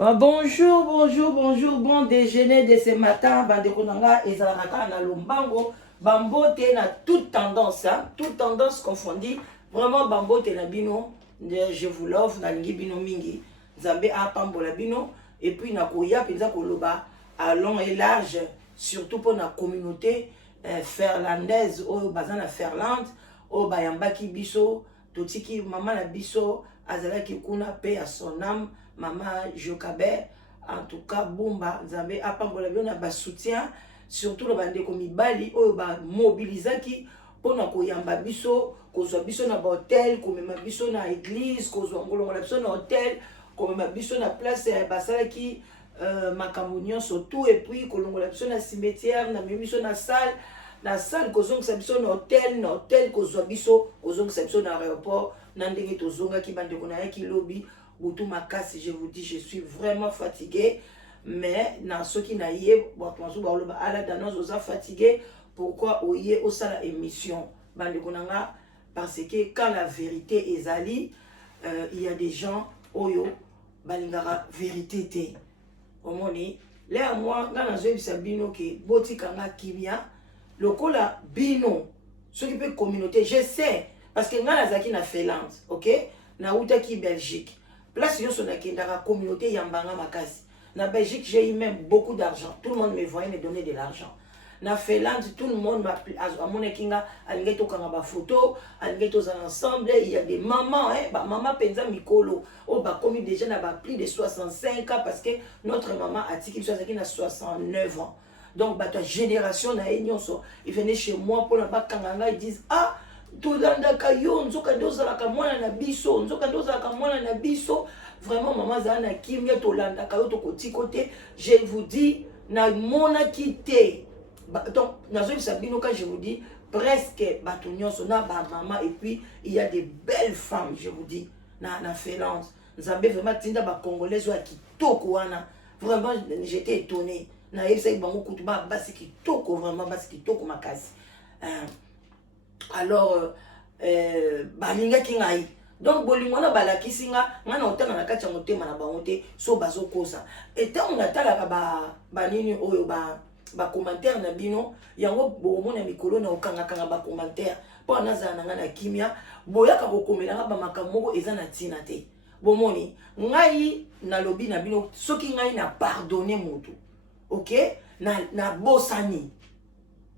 Bonjour, bonjour, bonjour, bon déjeuner de ce matin. Bandekonanga ezalaka na lombango. Bambote na toute tendance, hein? Toute tendance confondue. Vraiment bambote na bino. Je vous love na lingi bino mingi. Nzambe apambola bino. Et puis na koya penza koloba à long et large, surtout pour la communauté ferlandaise au bazana Ferland, au bayambaki biso, totiki maman la biso, azalaki kuna paix à son âme. Maman Jokabe, en tout cas, Bomba, Nzambe, apambola bien na soutien, surtout le bande comme Bali, ou ba mobilisaki pour na koyamba biso, kozwa biso na hôtel, komema biso na église, kozwa ngolongola biso na hôtel, komema biso na place basalaki makambo nyonso tout, et puis kolongola biso na cimetière, na biso na salle kozongisa biso na hôtel kozwa biso, kozongisa biso na aéroport, na ndenge tozongaki bandeko na yaki lobi. Boutou makasi, je vous dis, je suis vraiment fatigué. Mais dans ce qui n'a yé, fatigué. Pourquoi oyé au sala émission? Parce que quand la vérité est ali, il y a des gens oyo balingara vérité te. Omoni, là moi, quand je suis bino ke boti kanga kimia, lokola bino, ce qui peut communauté, je sais parce que nga nazaki na Finlande, OK? Na utaki Belgique. Place yon son la communauté yambanga makasi. Na Belgique, j'ai eu même beaucoup d'argent. Tout le monde me voyait me donner de l'argent. Na Finlande, tout le monde m'a appelé. À mon ékinga, algeto kanga photo, algeto ensemble. Il y a des mamans, hein, bah maman penza mikolo. Oh bah comme déjà n'a pas plus de 65 ans parce que notre maman a dit qu'il a 69 ans. Donc bah ta génération na enyonso, ils venaient chez moi pour la bakanga, ils disent ah tolandaka yo nzoka ndozalaka mwana na biso nzoka ndozalaka mwana na biso vraiment maman za na kimia tolandaka yo tokoti côté je vous dis na mona kité donc nazo bisabino quand je vous dis presque bato nyonso na ba maman et puis il y a des belles femmes je vous dis na Finlande nzambe vraiment tinda ba congolais wa kitoko wana vraiment j'étais étonné na yebisa bango kutuba basi kitoko vraiment basi kitoko makasi alors balinga kingai donc bolingwana balakisi nga ngana otanga na kati ya motema na bango te so bazokosa etant on atalaka ba nini oyo ba commentaire na bino yango bomona mikolo na okanga ba commentaire po nazana na nga na kimia boyaka kokomela ba makambo moko eza na tina te bomoni ngai na lobi na bino soki ngai na pardonner mutu OK na bosani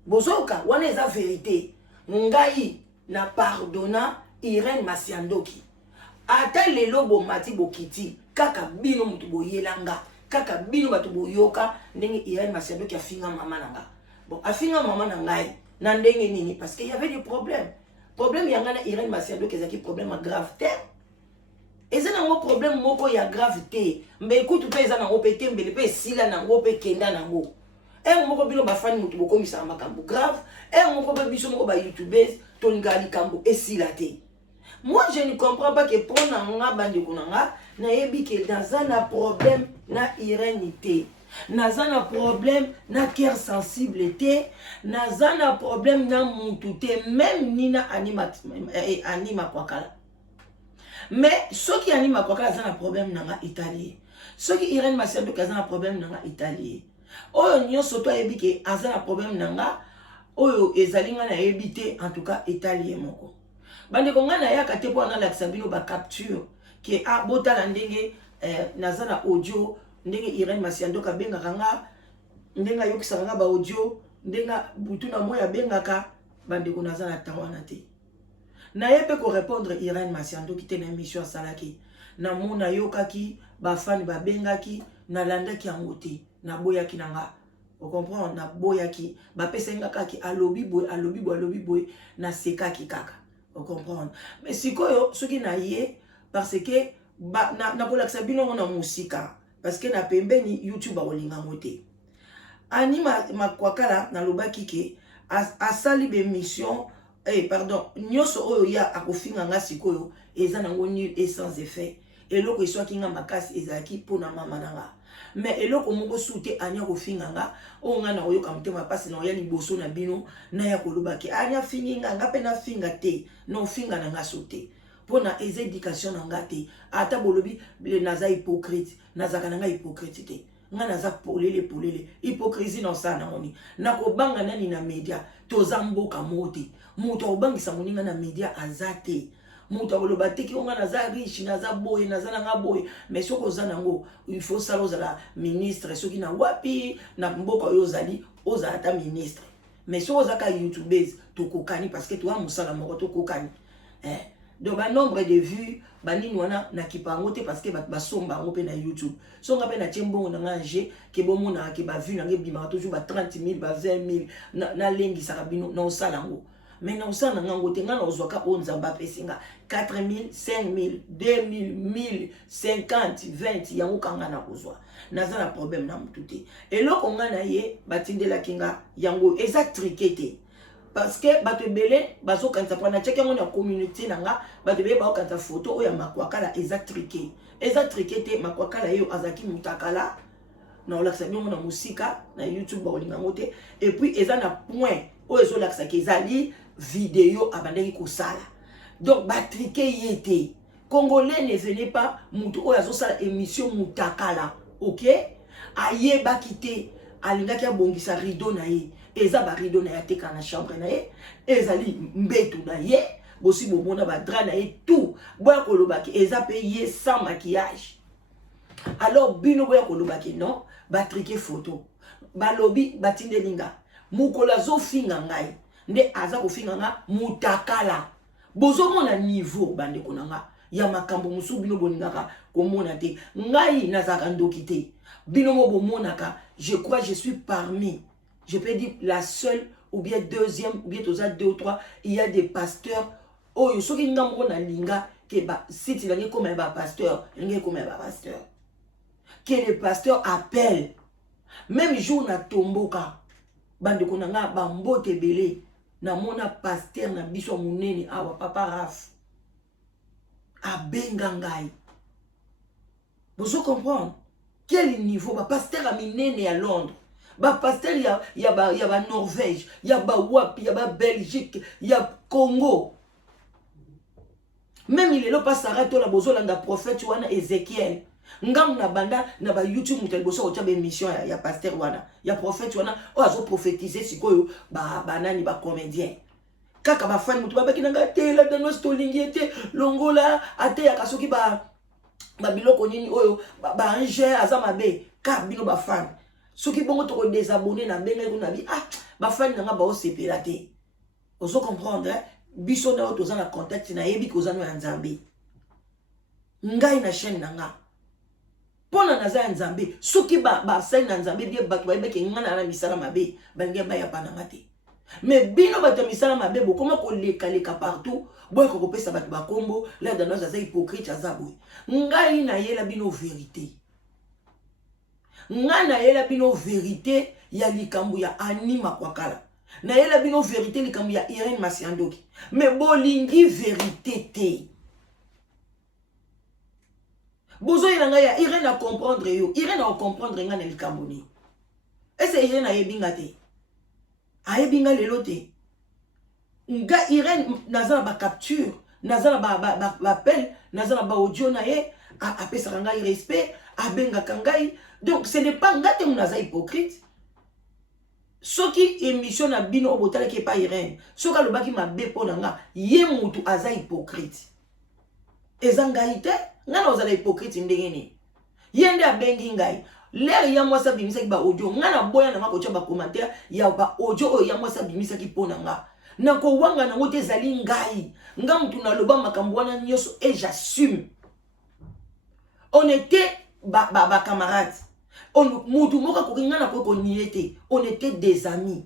bozoka wana eza vérité ngai na pardonna Irène Masiandoki ata lelo bomati bokiti kaka bino mutu boyelanga kaka bino batu boyoka ndenge Irène Masiandoki afinga mama nanga bon afinga mama na ngai na ndenge nini parce qu'il y avait des problèmes yanga na Irène Masiandoki ezaki problème grave te eza nango problème moko ya grave te mbe ekutu pe eza nango pe tembele pe sila nango pe kenda nango moko bino bafani mutu bokomisa makambo grave moko pe biso moko ba youtubers tolingali kambo esila te. Moi je ne comprends pas que pour nga bandeko nanga na yebi que dans un problème na irénité dans un problème na cœur sensible te dans un problème na mutu te même nina anima kwakala mais ceux qui anima kwakala za na problème nanga italien ceux qui Irène Masiandoki za na problème nanga italien oyo nyonso to yebi ke aza na problème nanga oyo ezalinga na yebite en tout cas italien moko bande ko ngana ya kate po na lakisa bino ba capture ke botala ndenge naza na audio ndenge Irène Masiandoki bengaka nga ndenga yokisaka nga ba audio ndenga butu na moya bengaka bande ko naza na tawana te na yepe ko répondre Irène Masiandoki te na émission salaki na mona yokaki ba fan ba bengaki na landaki yango te na boyaki nanga on comprend na boyaki ba pesenga kaki alobi boy na sekaki kaka on comprend mais sikoyo soki na ye parce que na kolakisa bino na musika parce que na pembeni YouTube olinga mote anima makwakala na lobaki ke asali be mission pardon nyoso oyo ya akofinga nga sikoyo eza nango nul et sans effet eloko eswaki nga makasi ezalaki pona mama nanga mais eloko moko soute anya kofinga nga o nga na oyoka mutema pasi na oya liboso na bino na ya kolobaki anya finga nga pe na finga te no finga na nga soute pona eza éducation na ngate ata bolobi le naza hypocrite nazaka nanga hypocrite te nga naza polele hypocrisie na osana ngoni na kobanga nani na media toza mboka moti muto obangisa moninga na media azate muto boloba teki nga naza riche naza boye naza nanga boye mais soko zana ngo il faut sala ozala ministre soki na wapi na mboka oyo ozali ozala ta ministre mais soko zaka youtubeuse tokokani parce que toi musala moko tokokani donc un nombre de vues banini wana na kipango te parce que ba somba ngo pe na YouTube so nga pe na tiembongo na nganje ke bomo na ke ba vue na ngebima toujours ba 30 000 ba 20 000 na lengi sakabino na osala ngo mais na osala ngango te nga na ozwaka onzamba pesinga 4 000 5 000 2 000 1000 50 20 yango kanga na kozwa naza na problème na mutu te eloko nga na ye batindela kinga yango exact triqué parce que bato ebele bazokanisa mpona tiaki yango na communauté na nga bato ebele baokanisa photo oyo ya makwakala eza trike te makwakala yeyo azalaki mutakala na olakisa bingo na musika na YouTube baolinga ngo te et puis eza na point oyo ezolakisaki ezali video abandaki kosala donc batrike ye te congolais ne venait pas mutu oyo azosala émission mutakala ok ayebaki te alingaki abongisa rideau na ye eza ba rideau na ye ateka na chambre na ye ezali mbetu na ye bosi bomona ba drap na ye tout boya kolobaki eza pe ye sans maquillage alors bino boya kolobaki non batrike photo balobi batindelinga mukola zo finga ngai nde aza kofinga nga mutakala bozomona niveau bandeko na nga ya makambo musu bino boningaka komona te ngai nazaka ndoki te bino mo bomonaka je crois je suis parmi je peux dire la seule ou bien deuxième ou bien toza 2 ou 3 il y a des pasteurs oyo soki ngambo na linga ke ba site langi comme ba pasteur lingi comme ba pasteur que les pasteurs appellent même jour na tomboka bandeko na nga ba mbote belé na mona pasteur na biso munene awa papa Raf abenga ngai vous comprenez quel niveau ba pasteur a minene à Londres ba pasteur ya ba Norvège ya ba wapi ya ba Belgique ya Congo même il est là pas s'arrête la bozolanga prophète wana Ézéchiel ngam na banda na ba YouTube mutel boso ocha be mission ya pasteur wana ya prophète wana o azo prophétiser sikoyo ba nani ba comédien kaka ba fan mutu ba baki nanga te la dano stolingi te longola ate ya kasoki ba biloko nini oyo ba angel azama be ka bino ba fan soki bongo to ko désabonner na benga ko na bi ba fan nanga ba o sepela te ozo comprendre biso na oto za na contact na yebi ko za no ya Nzambe ngai na chaîne nanga pona na za Nzambe soki ba sali na Nzambe bi bato ba yebeke ngana na misala mabe bange ba ya pananga te mais bino bato misala mabe bo koma ko leka partout boy ko pesa bato ba kombo la dans za hypocrite za boy ngai na yela bino vérité nga na yela bino vérité ya likambu ya anima kwakala na yela bino vérité likambu ya Irene Masiandoki mais bolingi vérité te bozo yelanga ya Irene a comprendre yo Irene a comprendre nga na likambu ni ese Irene a yebinga te a yebinga lelo te nga Irene nazala ba capture nazala ba appel nazala ba audio na ye a pesa ngai respect a benga kangai. Donc ce n'est pas ngate munaza hypocrite. Soki émission na bino obotala ke pa Irene. Soka lobaki mabe pona nga ye mutu aza hypocrite. Ezangaite ngana ozala hypocrite ndengeni. Yende abengi ngai. L'air ya mwasa bimisa ki ba audio ngana boya na makocha ba commentaire ya ba audio oyo ya mwasa bimisa ki pona nga. Na ko wanga na ngote zali ngai. Nga mutu na loba makambo wana nyoso et j'assume. On était ba camarades. On était des amis.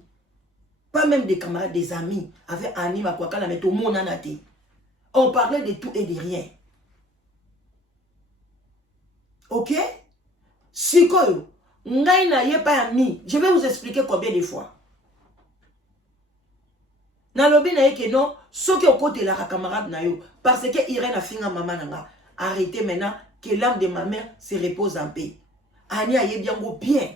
Pas même des camarades, des amis. Avec Anima Kwakala, mais tout le monde en a été. On parlait de tout et de rien. Ok? Si quoi, n'a pas ami. Je vais vous expliquer combien de fois. Na lobi na que non, ceux qui ont côté la camarade na yo, parce que Irène a fini à maman nanga. Arrêtez maintenant que l'âme de ma mère se repose en paix. Ani aye biango bien.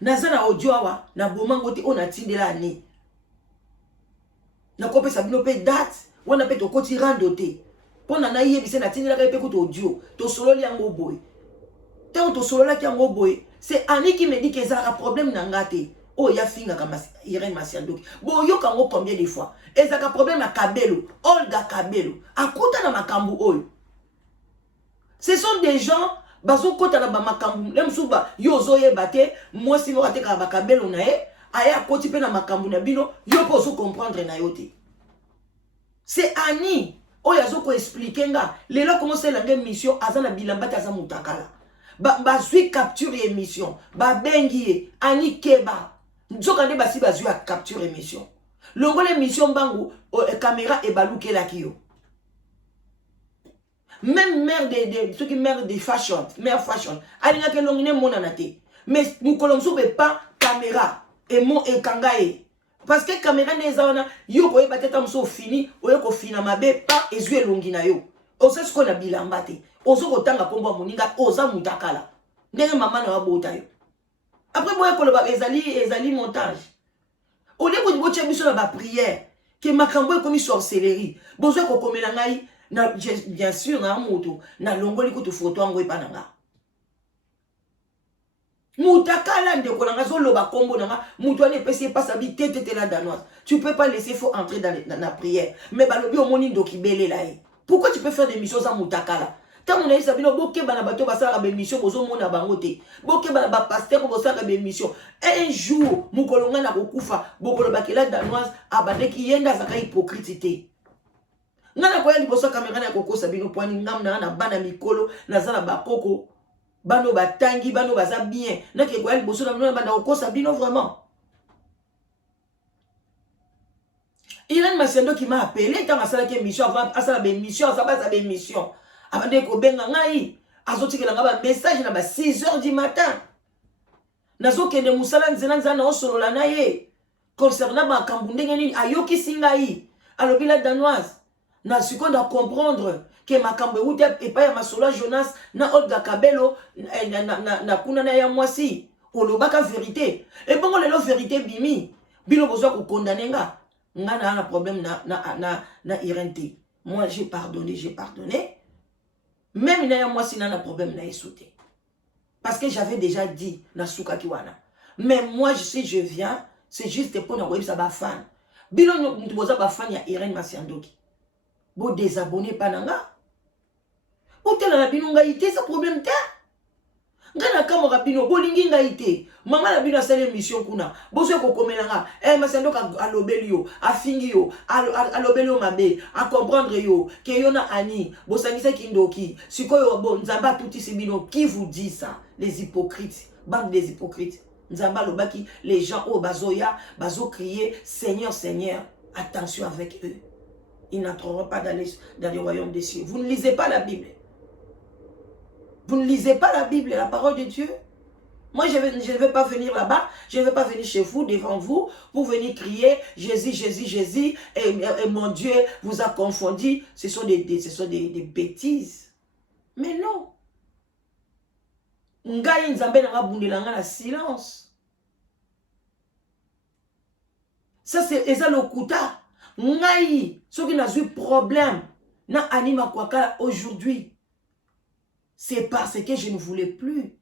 Nazana ojoawa na bomango te on a tindela ani. Na kopesa bino pe date, on a pe to koti randote. Pour nana yebise na tindi la ka écoute audio. To solo li yango boy. Tant to solo la ki yango boy. C'est Annie qui me dit que ça a un problème n'angate. Oh, ya finga comme Irène Masiandoki. Bon, yo kango combien de fois? Et ça a un problème à Kabelo. Olga Kabelo. A kota na makambu oyo. Ce sont des gens, bazo kota na ba makambu. Lem souba, yo zoye bate, moi si mo ate ka ba Kabelo na e, aya koti pe na makambu na bino, yo po so comprendre na yote. C'est Annie. Oh, yazo ko expliquer nga. Lelo comment c'est la mission, azana bilambata za mutakala. Ba zui capture émission. Ba bengi Annie Keba. Nzokande basi ba zui capture émission. Longo l'émission bango caméra et balouke la kiyo. Même mère de ceux qui mère de fashion, mère fashion. Alina ke longine monanate. Mais nous colomso pas caméra et mon et kangae. Parce que caméra nezana yo ko yeba teta mso fini, oyo ko fina mabe pa ezue longina yo. On sait ce qu'on a bilambate. Ozo kotanga kombo moninga oza mutakala. Ndenge mama na wabota yo. Après boye ko loba ezali montage. Au lieu ko boche biso na ba prière, que makambo komi sorcellerie. Bozo ko komela ngai na bien sûr na moto na longoli ko to photo ngo epananga. Mutakala ndeko nanga zo loba kombo nanga muto ne pesi pas sabi tete la danoise. Tu peux pas laisser faut entrer dans la prière. Mais balobi o moni ndoki belé là. Pourquoi tu peux faire des missions sans mutakala? Tant on a eu sabino boke bana bato basala ba mission bozo mona bangote. Boke bana ba pasteur bosala ba mission. Un jour mukolonga na kokufa bokolo bakela danoise abadeki yenda zaka hypocrite. Ngana koya liboso caméra na koko sabino poani ngamna na bana mikolo na zala bakoko bano batangi bano baza bien. Na ke koya liboso na bana koko sabino vraiment. Irène Masiando qui m'a appelé tant à ça la mission avant à ça la mission ça va ça mission avant de ko benga ngai azoti ke ngaba message na ba 6h du matin nazo kende musala nzela nzana osolola na ye concernant ba kambunde ngeni ayoki singai alobi la danoise na seconde à comprendre que makambo ute et pas ya masolo Jonas na Olga Kabelo na kuna na ya mwasi olobaka vérité et bongo lelo vérité bimi bino besoin ko condamner nga. Ngana a un problème na Irène. Moi j'ai pardonné. Même na moi si na un problème na esouté. Parce que j'avais déjà dit na souka kiwana. Mais moi je viens, c'est juste pour na ça ba fan. Bino nous boza ba fan ya Irène Masiandoki. Bo désabonner pananga. Ou tel na bino ngaité ça problème ta. Ngana kamo rapino bolingi ngaité. Mama la bino sale mission kuna. Bozo ko komelanga. Masiandoki alobeli yo, afingi yo, alobeli yo mabe, a comprendre yo que yona ani, bosangisa kindoki. Sikoyo bon nzamba touti sibino qui vous dit ça? Les hypocrites, bande des hypocrites. Nzamba lobaki les gens au bazoya, bazo crier Seigneur Seigneur, attention avec eux. Ils n'entreront pas dans le royaume des cieux. Vous ne lisez pas la Bible. Vous ne lisez pas la Bible, la parole de Dieu. Moi, je ne vais pas venir là-bas, je ne vais pas venir chez vous, devant vous, pour venir crier Jésus, Jésus, Jésus, et mon Dieu vous a confondu. Ce sont des bêtises. Mais non. Ngai nzambe nanga bundelanga la silence. Ça, c'est ça le kuta. Ngai, ceux qui n'ont eu problème, na anima kwaka aujourd'hui. C'est parce que je ne voulais plus